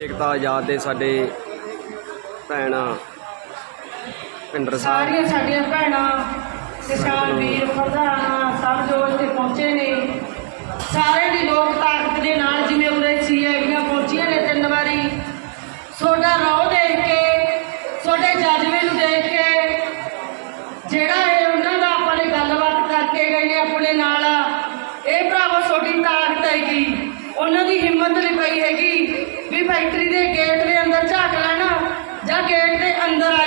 ਏਕਤਾ ਆਜ਼ਾਦ ਦੇ ਸਾਡੇ ਭੈਣਾਂ ਪਿੰਡਰ ਸਾਹਿਬ। ਸਾਰੀਆਂ ਸਾਡੀਆਂ ਭੈਣਾਂ ਕਿਸਾਨ ਵੀਰ ਪ੍ਰਧਾਨ ਸਭ ਜੋ ਇੱਥੇ ਪਹੁੰਚੇ ਨੇ। ਸਾਰੇ ਦੀ ਲੋਕ ਫੈਕਟਰੀ ਦੇ ਗੇਟ ਦੇ ਅੰਦਰ ਝਾਕ ਲੈਣਾ ਜਾਂ ਗੇਟ ਦੇ ਅੰਦਰ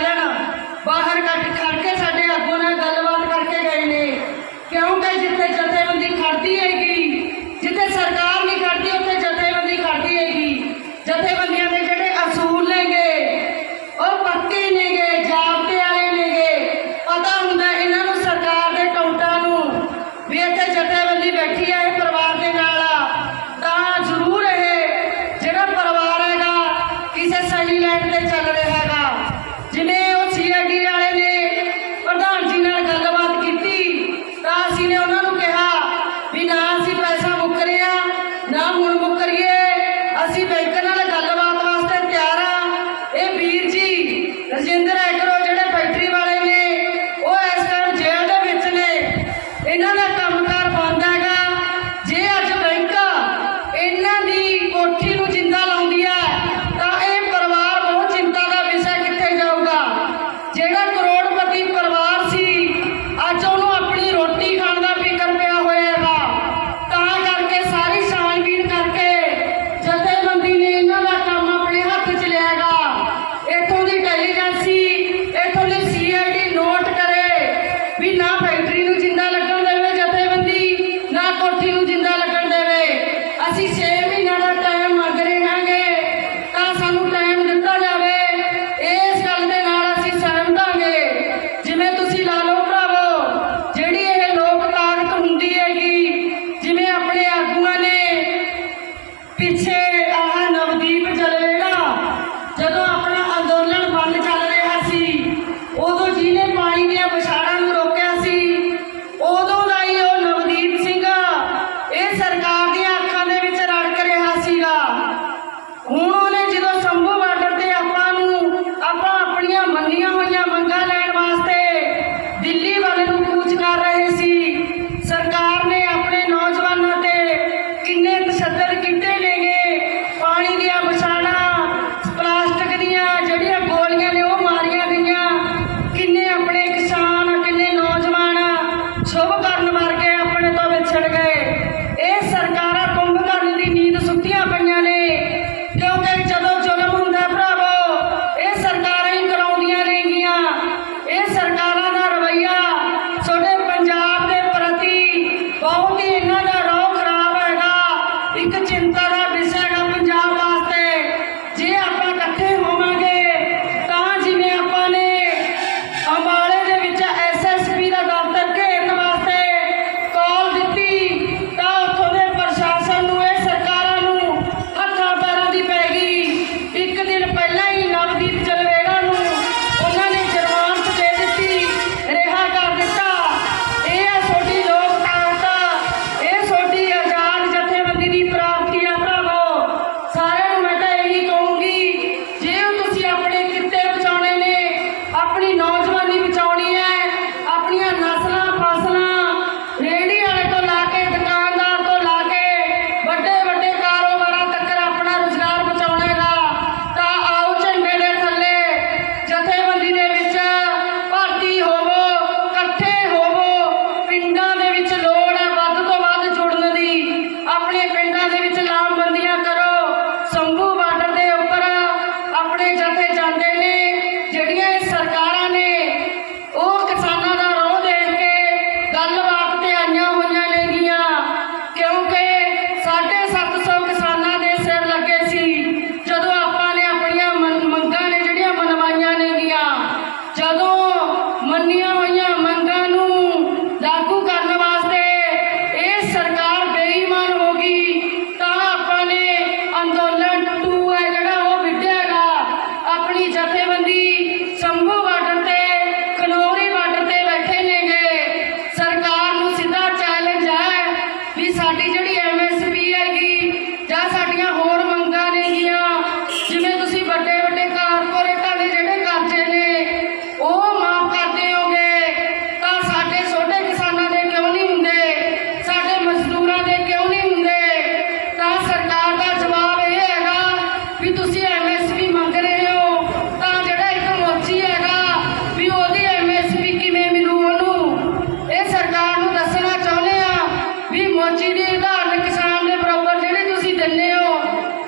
ਤੁਸੀਂ ਉਦਾਹਰਨ ਕਿਸਾਨ ਦੇ ਬਰਾਬਰ ਜਿਹੜੇ ਤੁਸੀਂ ਦਿੰਦੇ ਹੋ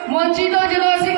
ਮੋਚੀ ਤੋਂ ਜਦੋਂ ਅਸੀਂ